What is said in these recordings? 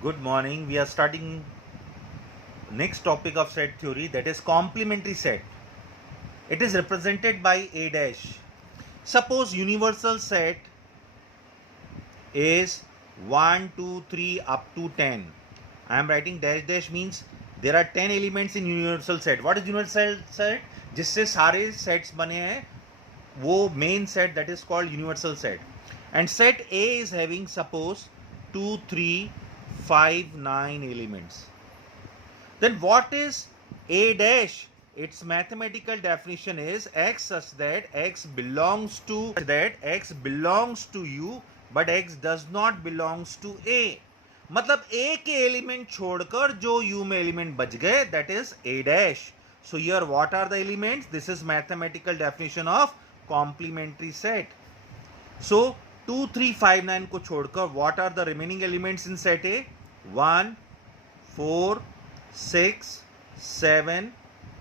Good morning. We are starting next topic of set theory, that is complementary set. It is represented by A dash. Suppose universal set is 1, 2, 3 up to 10. I am writing dash dash means there are 10 elements in universal set. What is universal set? जिससे सारे sets बने हैं वो main set, that is called universal set. And set A is having suppose 2, 3, 5, 9 elements. Then what is A dash? Its mathematical definition is x such that x belongs to u but x does not belongs to A. मतलब A के element छोड़कर जो U में element बच गए, that is A dash. So here what are the elements? This is mathematical definition of complementary set. So 2, 3, 5, 9 को छोड़कर what are the remaining elements in set A? 1, 4, 6, 7,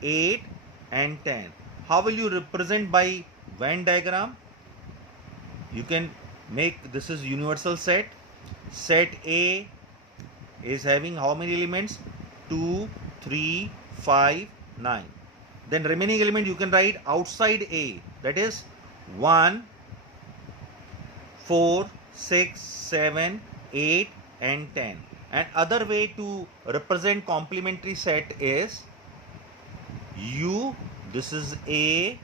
8 and 10. How will you represent by Venn diagram? You can make, this is universal set. Set A is having how many elements? 2, 3, 5, 9. Then remaining element you can write outside A, that is 1, 4, 6, 7, 8 and 10. And other way to represent complementary set is U, this is A,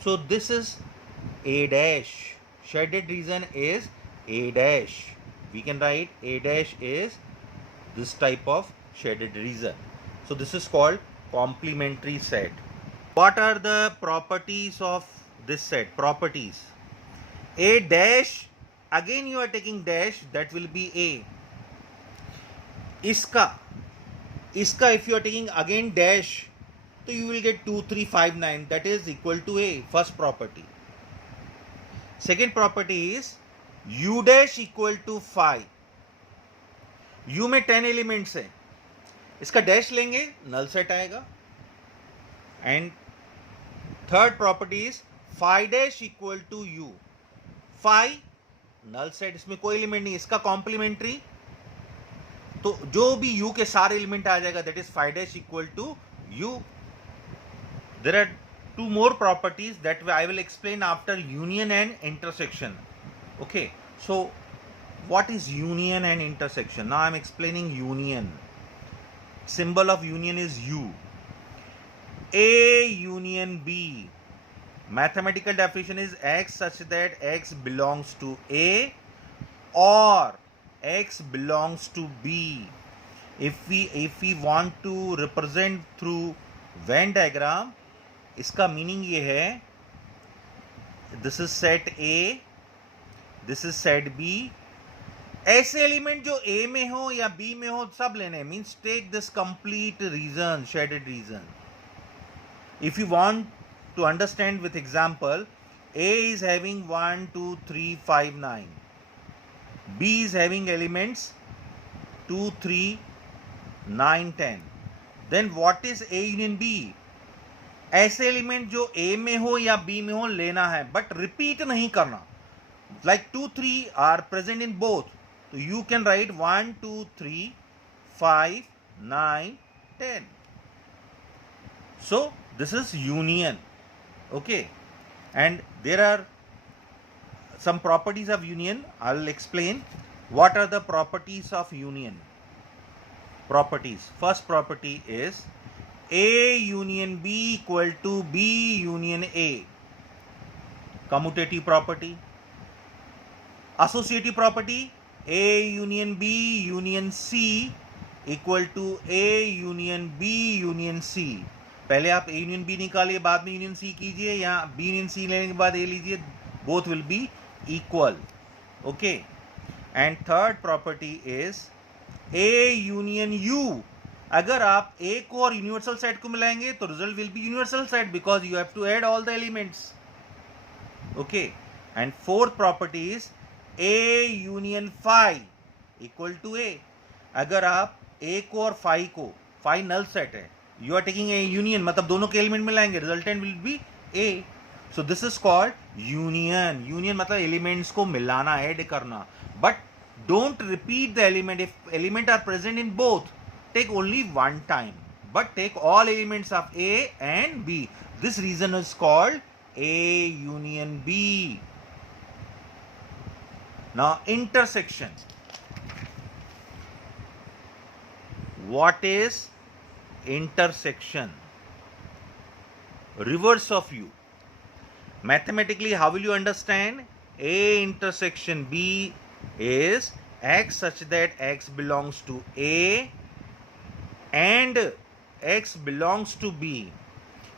so this is A dash. Shaded region is A dash. We can write A dash is this type of shaded region. So this is called complementary set. What are the properties of this set? Properties. A dash, again you are taking dash, that will be A. इसका if you are taking again dash, so you will get 2, 3, 5, 9, that is equal to A, first property. Second property is U dash equal to 5. U में 10 elements है, इसका dash लेंगे null set आएगा. And third property is phi dash equal to U. Phi null set, इसमें कोई element नहीं, इसका complementary, तो जो भी U के सारे एलिमेंट आ जाएगा, that is phi dash equal to U. There are two more properties that I will explain after union and intersection. Okay, so what is union and intersection? Now I am explaining union. Symbol of union is U. A union B. Mathematical definition is x such that x belongs to A or x belongs to B. If we want to represent through Venn diagram, इसका meaning ये है, this is set A, this is set B. ऐसे element जो A में हो या B में हो सब लेने, means take this complete region, shaded region. If you want to understand with example, A is having 1, 2, 3, 5, 9. B is having elements 2, 3, 9, 10. Then what is A union B? ऐसे एलिमेंट जो A में हो या B में हो लेना है, बट रिपीट नहीं करना. Like 2, 3 are present in both. So you can write 1, 2, 3, 5, 9, 10. So this is union. Okay, and there are some properties of union. I'll explain what are the properties of union. Properties. First property is A union B equal to B union A. Commutative property. Associative property, A union B union C equal to A union B union C. पहले आप A union B निकालिए, बाद में union C कीजिए, या B union C लेने के बाद A लीजिए, both will be equal. Okay. And third property is A union U. अगर आप A को और universal set को मिलाएंगे तो result will be universal set because you have to add all the elements. Okay. And fourth property is A union phi equal to A. अगर आप A को और phi को, phi null set है, you are taking a union, मतलब दोनों के element मिलाएंगे, resultant will be A. So this is called union. Union मतलब एलिमेंट्स को मिलाना, ऐड करना. But Don't repeat the element if elements are present in both. Take only one time, but take all elements of A and B. This reason is called A union B. Now intersection. What is intersection? Reverse of U. Mathematically, how will you understand? A intersection B is x such that x belongs to A and x belongs to B.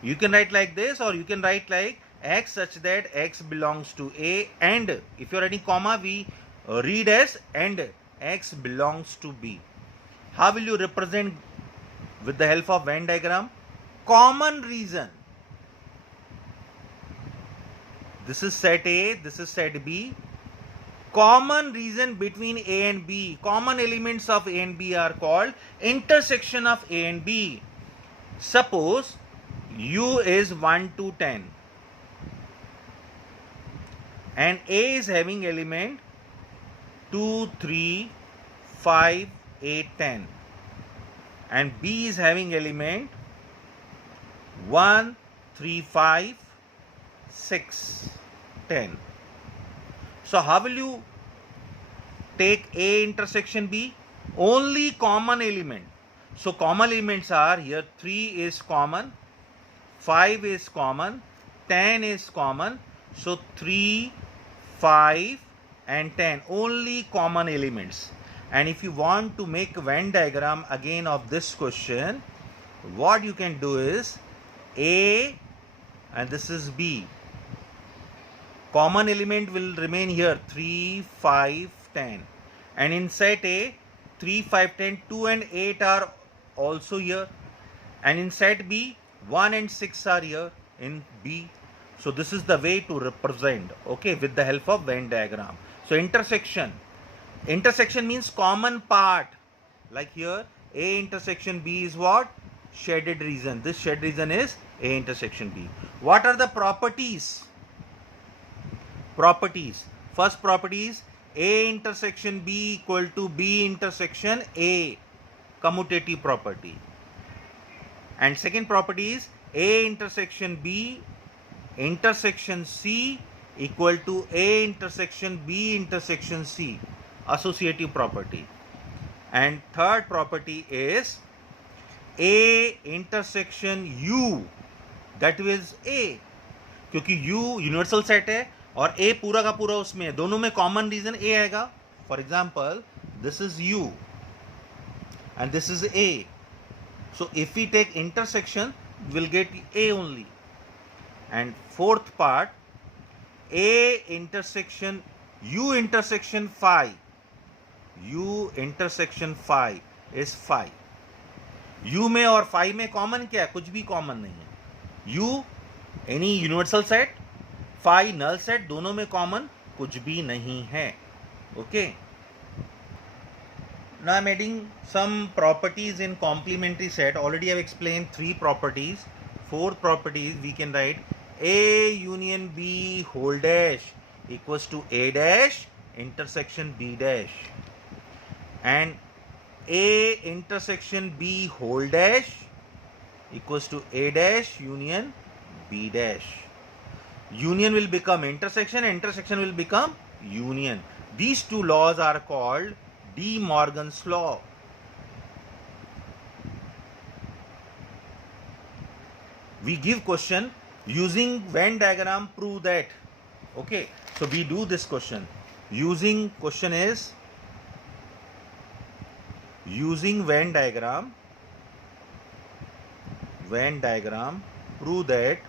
You can write like this, or you can write like x such that x belongs to A and, if you are writing comma, we read as and x belongs to B. How will you represent with the help of Venn diagram? Common reason. This is set A, this is set B. Common reason between A and B, common elements of A and B are called intersection of A and B. Suppose U is 1 to 10 and A is having element 2, 3, 5, 8, 10 and B is having element 1, 3, 5, 6, 10. So how will you take A intersection B? Only common element. So common elements are here 3 is common, 5 is common, 10 is common. So 3, 5 and 10 only common elements. And if you want to make a Venn diagram again of this question, what you can do is A and this is B. Common element will remain here 3, 5, 10 and in set A 3, 5, 10, 2 and 8 are also here and in set B 1 and 6 are here in B. So this is the way to represent, okay, with the help of Venn diagram. So intersection means common part, like here A intersection B is what? Shaded region. This shaded region is A intersection B. What are the properties? First property is A intersection B equal to B intersection A, commutative property. And second property is A intersection B intersection C equal to A intersection B intersection C, associative property. And third property is A intersection U, that is A, क्योंकि U universal set है और A पूरा का पूरा उसमें है, दोनों में कॉमन रीजन A आएगा. For example this is U and this is A. So if we take intersection, we'll get A only. And fourth part, A intersection U intersection phi. U intersection phi is phi. U में और phi में common क्या है? कुछ भी common नहीं है. U any universal set, phi null set, दोनों में कॉमन कुछ भी नहीं है. Okay. Now I am adding some properties in complementary set. Already I have explained 3 properties. Fourth property we can write A union B whole dash equals to A dash intersection B dash, and A intersection B whole dash equals to A dash union B dash. Union will become intersection, intersection will become union. These two laws are called De Morgan's law. We give question using Venn diagram, prove that. Okay, so we do this question using, question is using Venn diagram, prove that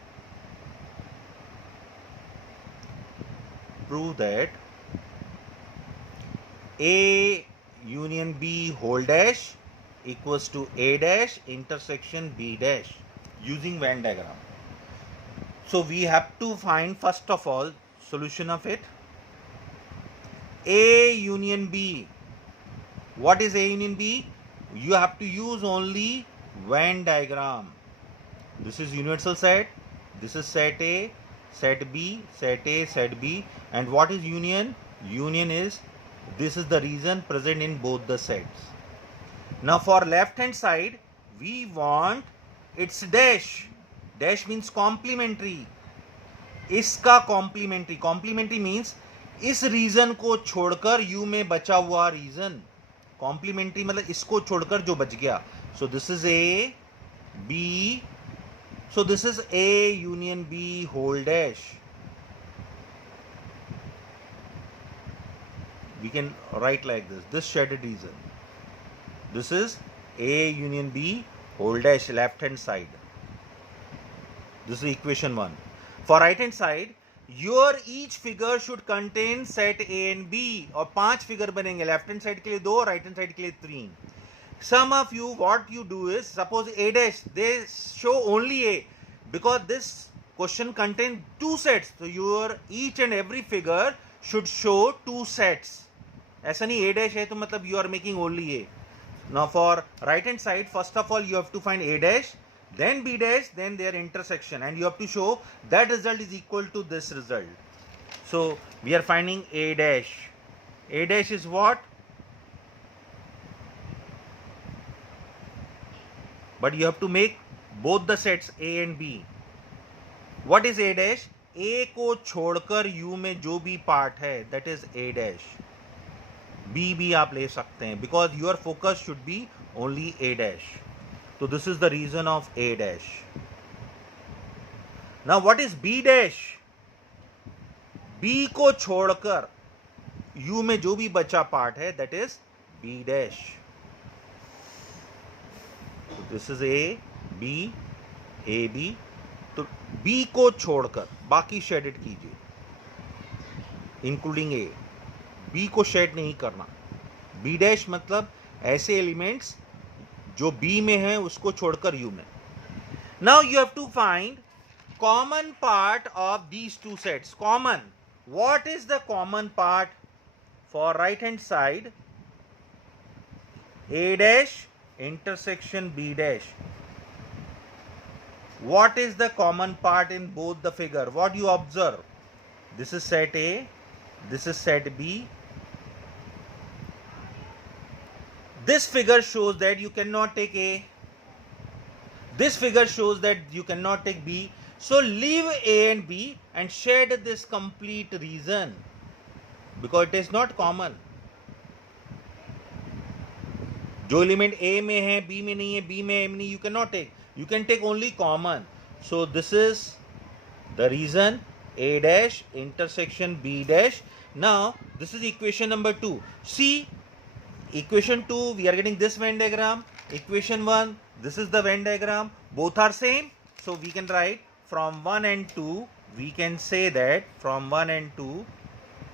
A union B whole dash equals to A dash intersection B dash using Venn diagram. So we have to find first of all solution of it. A union B. What is A union B? You have to use only Venn diagram. This is universal set. This is set A, set B, set A, set B. And what is union? Union is This is the reason present in both the sets. Now for left hand side, we want its dash. Dash means complementary. इसका complementary, complementary means इस reason को छोड़कर you में बचा हुआ reason. Complementary मतलब इसको छोड़कर जो बच गया. So this is A B, so this is A union B whole dash. We can write like this shaded region. This is A union B whole dash left hand side. This is equation 1. For right hand side, your each figure should contain set A and B. और 5 figure बनेंगे, left hand side के लिए 2, right hand side के लिए 3. Some of you, what you do is, suppose A dash, they show only A, because this question contains 2 sets. So your each and every figure should show 2 sets. ऐसा नहीं A dash है तो मतलब you are making only A. Now for right hand side, first of all you have to find A dash, then B dash, then their intersection, and you have to show that result is equal to this result. So we are finding A dash. A dash is what? But you have to make both the sets A and B. What is A dash? A को छोड़कर U में जो भी part है, that is A dash. B भी आप ले सकते हैं, because your focus should be only A dash. So this is the reason of A dash. Now what is B dash? B को छोड़कर U में जो भी बचा पार्ट है, that is B dash. So this is A, B, A, B. तो B को छोड़कर बाकी शेडेड कीजिए, इंक्लूडिंग A. B को शेड नहीं करना. B डैश मतलब ऐसे एलिमेंट्स जो B में है उसको छोड़कर U में. Now you have to find common part of these two sets. Common, what is the common part for right hand side? A dash intersection B dash. What is the common part in both the figure? What you observe? This is set A, this is set B. This figure shows that you cannot take A. This figure shows that you cannot take B. So leave A and B and shed this complete region, because it is not common. जो element A में है, B में नहीं है, B में M नहीं, you cannot take. You can take only common. So this is the reason A dash intersection B dash. Now this is equation number 2. See, equation 2 we are getting this Venn diagram. Equation 1, this is the Venn diagram. Both are same. So we can write from 1 and 2. We can say that from 1 and 2,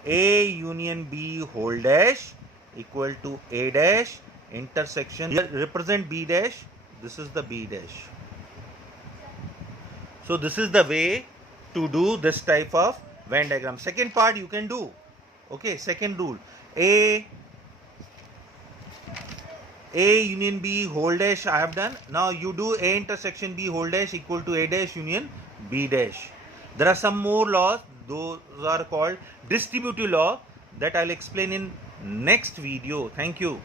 A union B whole dash equal to A dash intersection. Here represent B dash. This is the B dash. So this is the way to do this type of Venn diagram. Second part you can do. Okay, second rule. A union B whole dash I have done. Now you do A intersection B whole dash equal to A dash union B dash. There are some more laws. Those are called distributive law that I'll explain in next video. Thank you.